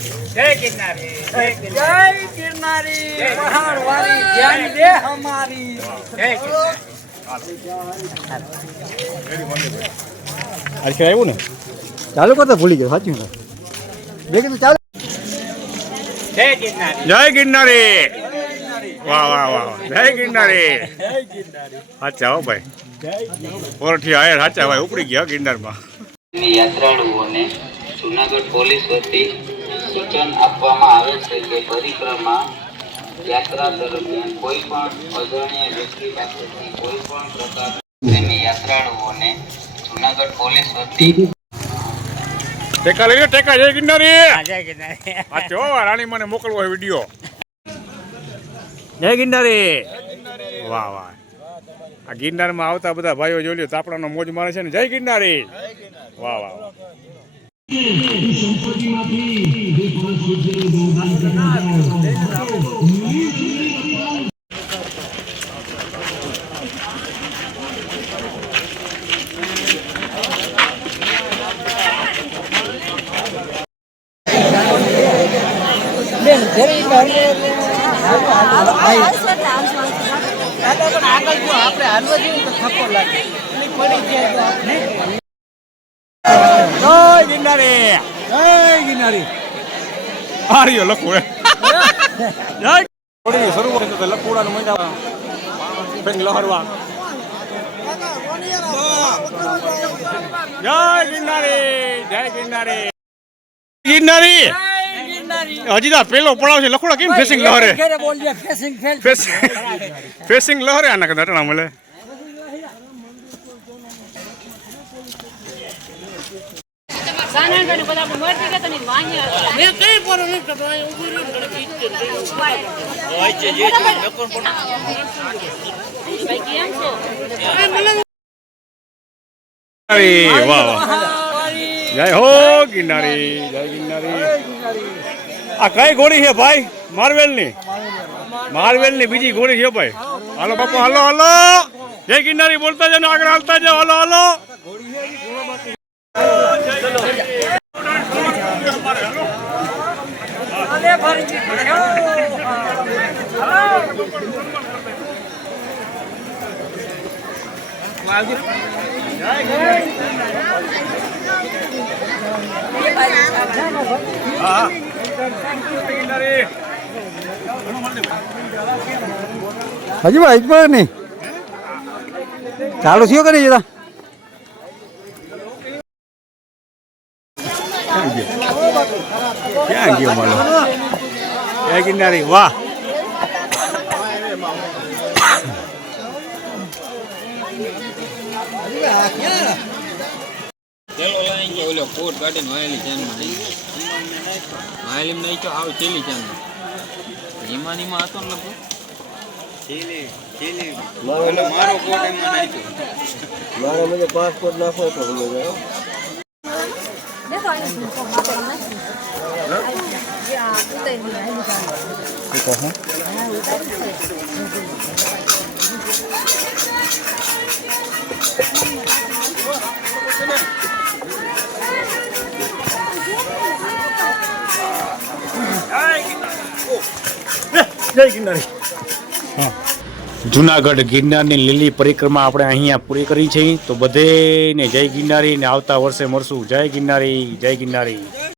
जय गिरनारी जय गिरनारी पहाड़ वाली ज्ञान दे हमारी जय आज આવ્યું ને ચાલુ કરતા ભૂલી ગયો સાચું દેખે તો ચાલુ जय गिरनारी જય ગિરનારી વાહ વાહ વાહ જય ગિરનારી સાચા હો ભાઈ ઓરઠી આયર સાચા ભાઈ ઉપડી ગયા ગિરનારમાં યાત્રાળુઓને જૂનાગઢ પોલીસ વતી સૂચન આપવામાં આવે છે કે પરિક્રમા યાત્રા દરમિયાન કોઈ પણ અજાણ્યા વ્યક્તિ પાસેથી કોઈ પણ પ્રકારની યાત્રાળુઓને જૂનાગઢ પોલીસ વતી ટેકા લઈ લે ટેકા જય ગિરનારી जय गिरनारी આ જો રાણી મને મોકલવો હોય વિડિયો જય ગિરનારી વાહ વાહ આ ગિરનારમાં આવતા બધા ભાઈઓ જોઈ લ્યો તાપડાનો મોજ મારે છે ને જય ગિરનારી વાહ વાહ વાહ જય ગિરનારી જય ગિરનારી આર્યો લખું જય થોડી શરૂઆત તો લખુડાનું મહિના પેંગ લહરવા જય ગિરનારી જય ગિરનારી ગિરનારી હજી તો પેલો પડાવ છે લખુડા કેમ ફેસિંગ લહરે ફેસિંગ લહરે આના કદાચ અટણા મળે વાહ વાહ જય હો ગિરનારી જય ગિરનારી આ કઈ ઘોડી છે ભાઈ માર્વેલ ની બીજી ઘોડી છે ભાઈ હાલો બાપા હાલો હાલો જય ગિરનારી બોલતા જાઓ આગળ હાલતા જાઓ હાલો હાલો હજી ભાઈ પણ નહીં ચાલુ થયો કરી જતા ક્યાં ગયો મારો જય ગિરનારી વાહ તેલો લાઈન કે ઓલો કોટ ગાર્ડન વાયલી ચાનમાં નહીં તો આવ ચેલી ચાનમાં હિમાનીમાં હતો ને લગો ચેલી મારો કોટ એમાં નાખ્યો મારો મને પાસપોર્ટ નાખો તો બોલો જાઓ જય ગિરનારી જુનાગઢ ગિરનારની લીલી પરિક્રમા આપણે અહીંયા પૂરી કરી છે તો બધેને જય ગિરનારી ને આવતા વર્ષે મળશું જય ગિરનારી જય ગિરનારી